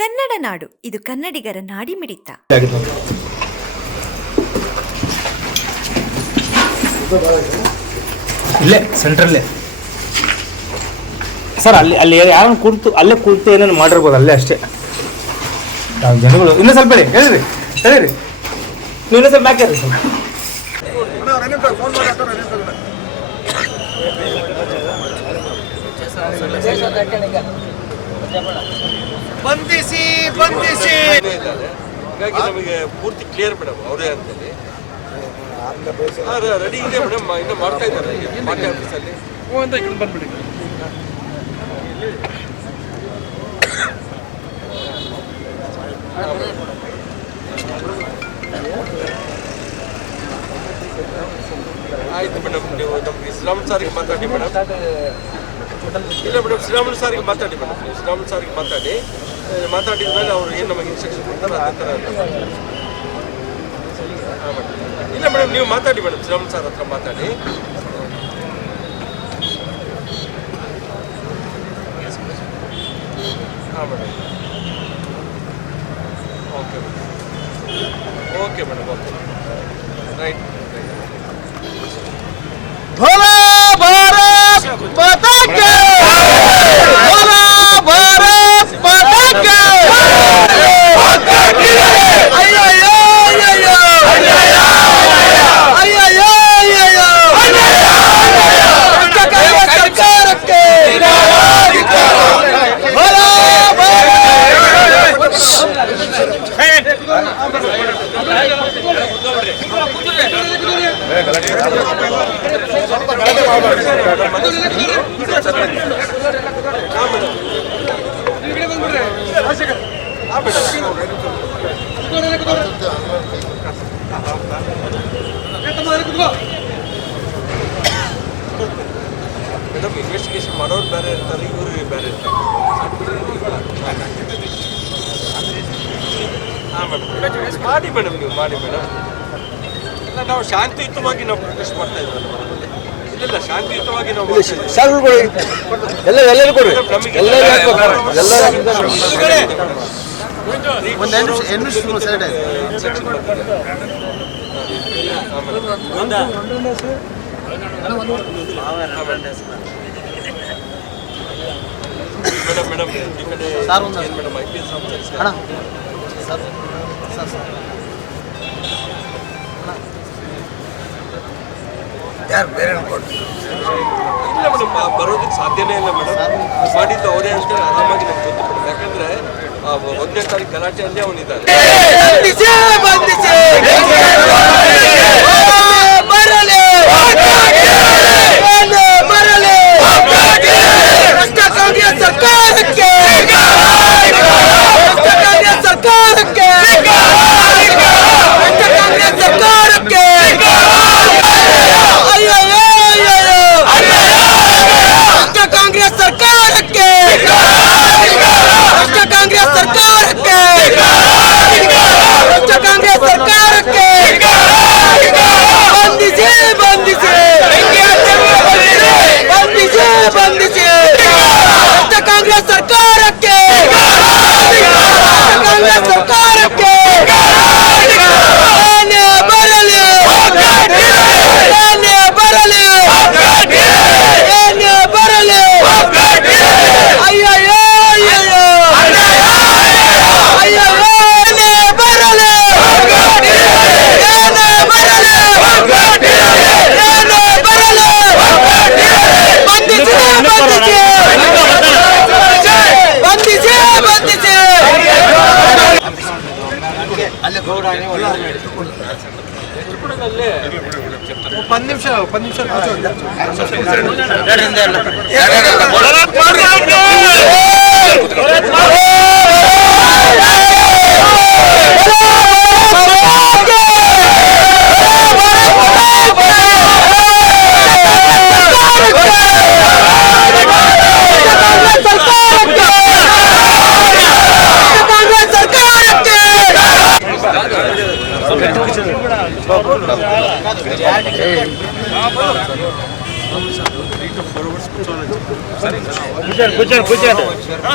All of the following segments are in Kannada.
ಕನ್ನಡ ನಾಡು, ಇದು ಕನ್ನಡಿಗರ ನಾಡಿಮಿಡಿತ. ಇಲ್ಲೇ ಸೆಂಟ್ರಲ್ಲೇ ಸರ್, ಅಲ್ಲಿ ಯಾರನ್ನು ಕೂತು ಅಲ್ಲೇ ಕೂತು ಏನೇನು ಮಾಡಿರ್ಬೋದು, ಅಲ್ಲೇ ಅಷ್ಟೇ. ಜನಗಳು ಇನ್ನೂ ಸ್ವಲ್ಪ ಹೇಳಿರಿ ನೀವು ಇನ್ನೂ ಸ್ವಲ್ಪ ಬ್ಯಾಕ್ ಇರ್ರಿ ಸರ್. ಬಂಧಿಸಿ ಹಾಗಾಗಿ ನಮಗೆ ಪೂರ್ತಿ ಕ್ಲಿಯರ್ ಮೇಡಮ್ ಅವರೇ ಅಂತೇಳಿ ರೆಡಿ ಇದೆ ಮೇಡಮ್. ಇನ್ನೂ ಮಾಡ್ತಾ ಇದ್ದಾರೆ ಪಾರ್ಟಿ ಆಫೀಸಲ್ಲಿ. ಬಂದ್ಬಿಡಿ. ಆಯ್ತು ಮೇಡಮ್, ನೀವು ನಮ್ಗೆ ಶ್ರೀರಾಮುಲು ಸಾರಿಗೆ ಮಾತಾಡಿ ಮೇಡಮ್. ಇಲ್ಲ ಮೇಡಮ್, ಶ್ರೀರಾಮುಲು ಸಾರಿಗೆ ಮಾತಾಡಿ ಮೇಡಮ್. ನೀವು ಶ್ರೀರಾಮುಲು ಸಾರಿಗೆ ಮಾತಾಡಿದ ಮೇಲೆ ಅವ್ರು ಏನು ನಮಗೆ ಇನ್ಸ್ಟ್ರಕ್ಷನ್ ಕೊಡ್ತಾರೆ ಅದೇ ಥರ. ಹಾಂ ಮೇಡಮ್. ಇಲ್ಲ ಮೇಡಮ್, ನೀವು ಮಾತಾಡಿ ಮೇಡಮ್, ಶ್ರೀರಾಮುಲು ಸಾರ್ ಹತ್ರ ಮಾತಾಡಿ. ಹಾಂ madam. Okay madam. Okay right. ಭೋಲಾ ಭಾರತ್ ಮಾತಾ ಕಿ ಭೋಲಾ ಭಾರತ್ ಮಾತಾ ಕಿ ಅಯ್ಯಯ್ಯೋ ಅಯ್ಯಯ್ಯೋ ಅಯ್ಯಯ್ಯೋ ಅಯ್ಯಯ್ಯೋ ಸರ್ಕಾರಕ್ಕೆ ಭೋಲಾ ಮೇಡಮ್, ಇನ್ವೆಸ್ಟಿಗೇಷನ್ ಮಾಡೋರು ಬೇರೆ ಇರ್ತಾರೆ, ಇವರು ಬೇರೆ ಇರ್ತಾರೆ. ಹಾಂ ಮೇಡಮ್, ಮಾಡಿ ಮೇಡಮ್, ನೀವು ಮಾಡಿ ಮೇಡಮ್. ಇಲ್ಲ, ನಾವು ಶಾಂತಿಯುತವಾಗಿ ನಾವು ಪ್ರೊಟೆಸ್ಟ್ ಮಾಡ್ತಾ ಇದ್ವಲ್ಲ ಮೇಡಮ್. ಇಲ್ಲ, ಶಾಂತಿಯುತವಾಗಿ ನಾವು ಎಲ್ಲರೂ ಕೊಡ್ರಿ. ಮೇಡಮ್ ಈ ಕಡೆ ಮೇಡಮ್ IPS ಆಫೀಸರ್ಸ್ ಯಾರು ಬೇರೆ ಇಲ್ಲ ಮೇಡಮ್, ಬರೋದಕ್ಕೆ ಸಾಧ್ಯನೇ ಇಲ್ಲ ಮೇಡಮ್. ಮಾಡಿದ್ದು ಅವರೇ ಅಂತ ಆರಾಮಾಗಿ ನಮ್ಗೆ ಗೊತ್ತು ಮೇಡಮ್. ಯಾಕಂದ್ರೆ 1ನೇ ತಾರೀಕು ಗಲಾಟೆಯಲ್ಲೇ ಅವನಿದ್ದಾನೆ.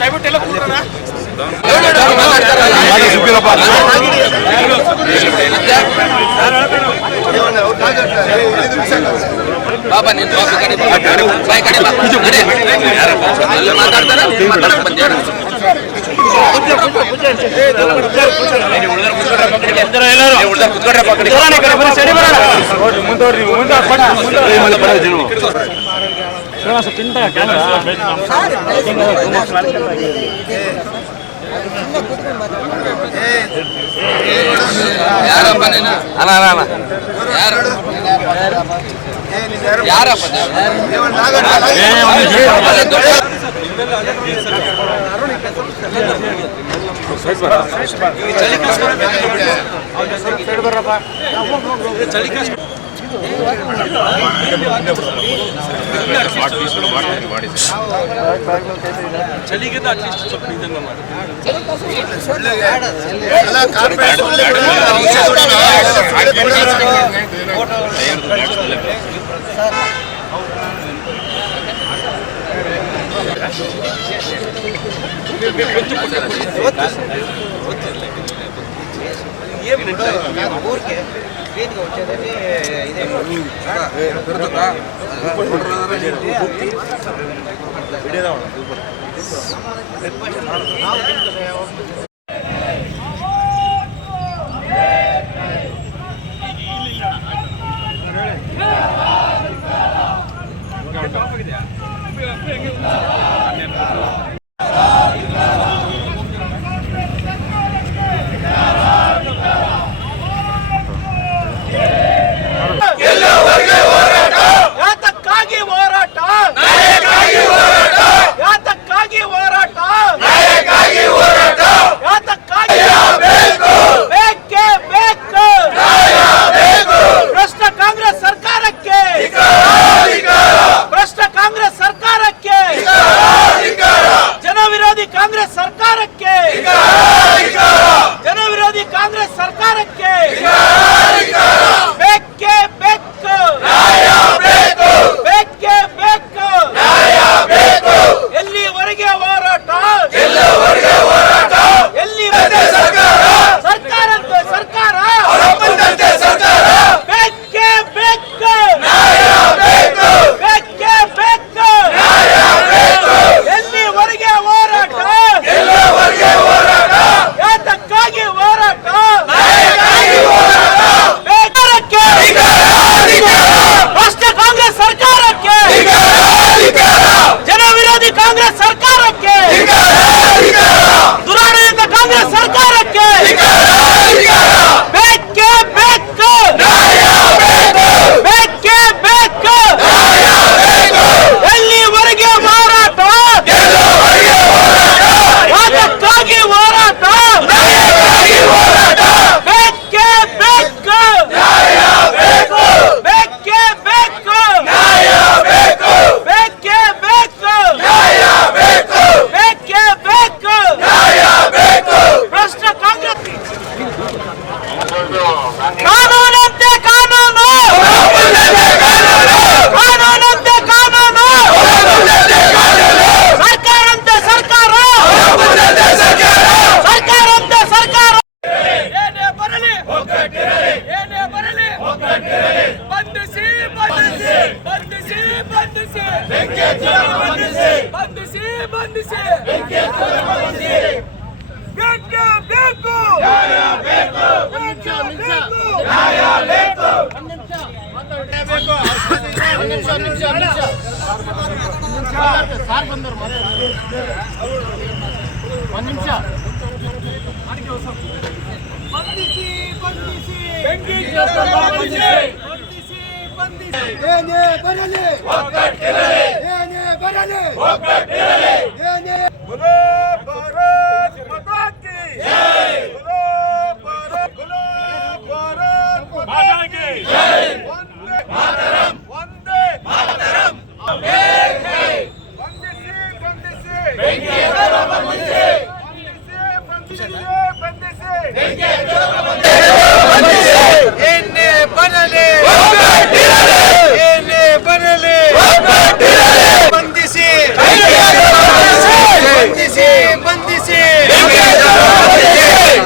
ದಯವಿಟ್ಟು ಎಲ್ಲ ಬಾಬಾ ನೀನು ಬಾಯ್ ಕಡೆ ಮಾತಾಡ್ತಾರೆ ಯಾರಪ್ಪ ನೀನು ಅಲ್ಲ ಯಾರಪ್ಪ ಚಳಿಗಿಂತ ಅಟ್ಲೀಸ್ಟ್ ಸ್ವಲ್ಪ ಇದನ್ನ ಮಾಡಿ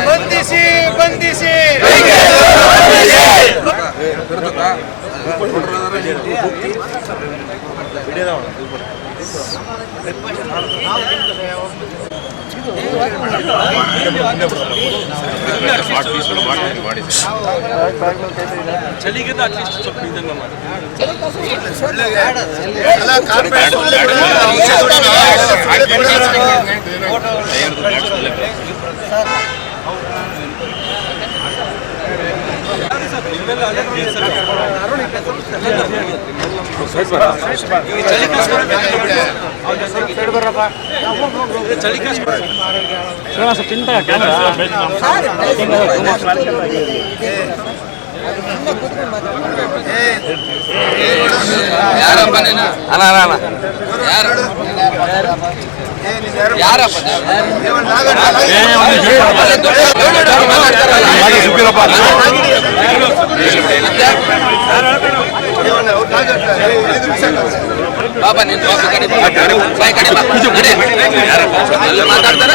ಬಂಧಿಸಿ ಚಳಿಗಿಂತ ಅಟ್ಲೀಸ್ಟ್ ಸ್ವಲ್ಪ ಇದನ್ನ ಮಾಡಿ. ಯಾರಪ್ಪ ನೀನು? ಅಲ್ಲ ಅಲ್ಲ ಅಲ್ಲ ಯಾರು ಯಾರಪ್ಪ ಬಾಬಾ ನೀನು ಕಾಫಿ ಕಡಿ ಬಾಯ್ ಕಡಿ ಮಾತಾಡ್ತಾರ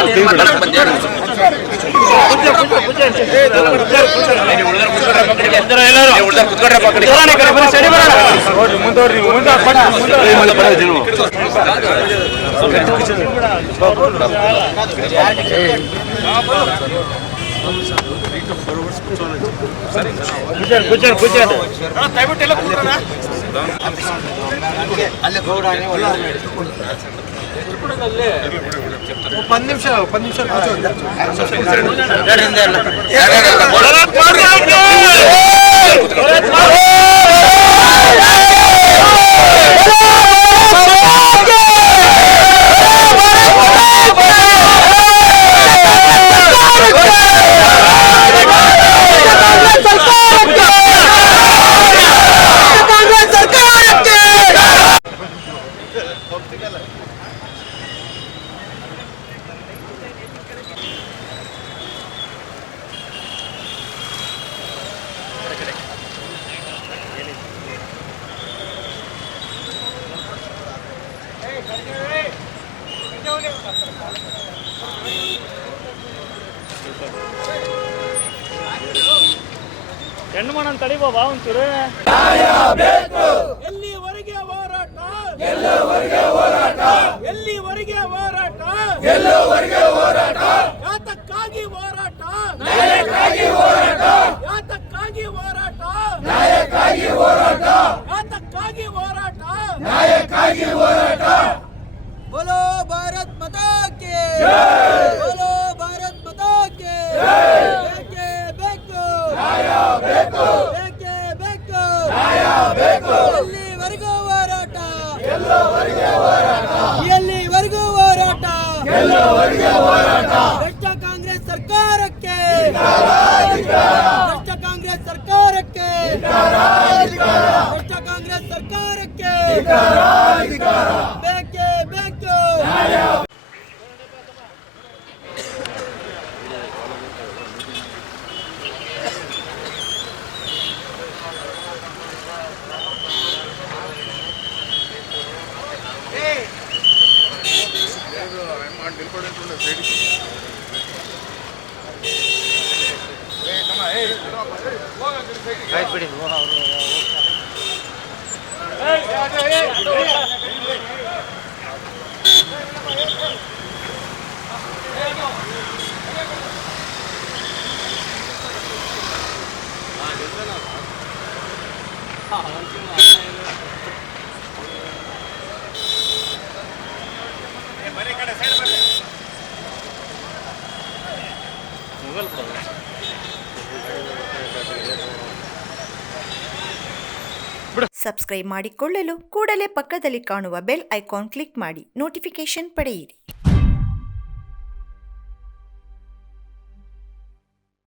ಹೆಣ್ಣು ಮಾಡೋಣ ತಡಿಬೋಬಾ ಒಂಚೂರು. ಎಲ್ಲಿವರೆಗೆ ಹೋರಾಟ ಎಲ್ಲಿವರೆಗೆ ಹೋರಾಟ ಎಲ್ಲಿವರೆಗೆ ಹೋರಾಟ ಎಲ್ಲಿವರೆಗೆ ಹೋರಾಟ ಯಾತಕ್ಕಾಗಿ ಹೋರಾಟ ನ್ಯಾಯಕ್ಕಾಗಿ ಹೋರಾಟ ಯಾತಕ್ಕಾಗಿ ಹೋರಾಟ ನ್ಯಾಯಕ್ಕಾಗಿ ಹೋರಾಟ ಯಾತಕ್ಕಾಗಿ ಹೋರಾಟ ನ್ಯಾಯಕ್ಕಾಗಿ ಹೋರಾಟ बोलो भारत माता की जय बोलो भारत माता की जय बेके बेको न्याಯ ಬೇಕು बेके बेको न्याಯ ಬೇಕು ಎಲ್ಲಿವರೆಗೂ ಹೋರಾಟ ಎಲ್ಲವರೆಗೆ ಹೋರಾಟ ಎಲ್ಲಿವರೆಗೂ ಹೋರಾಟ ಎಲ್ಲವರೆಗೆ ಹೋರಾಟ ಭ್ರಷ್ಟ ಕಾಂಗ್ರೆಸ್ ಸರ್ಕಾರಕ್ಕೆ ಭ್ರಷ್ಟ ಕಾಂಗ್ರೆಸ್ ಸರ್ಕಾರಕ್ಕೆ ಭ್ರಷ್ಟ ಕಾಂಗ್ರೆಸ್ ಸರ್ಕಾರಕ್ಕೆ ಬೇಕೇ ಬೇಕು ಸಬ್ಸ್ಕ್ರೈಬ್ ಮಾಡಿಕೊಳ್ಳಲು ಕೂಡಲೇ ಪಕ್ಕದಲ್ಲಿ ಕಾಣುವ ಬೆಲ್ ಐಕಾನ್ ಕ್ಲಿಕ್ ಮಾಡಿ ನೋಟಿಫಿಕೇಶನ್ ಪಡೆಯಿರಿ.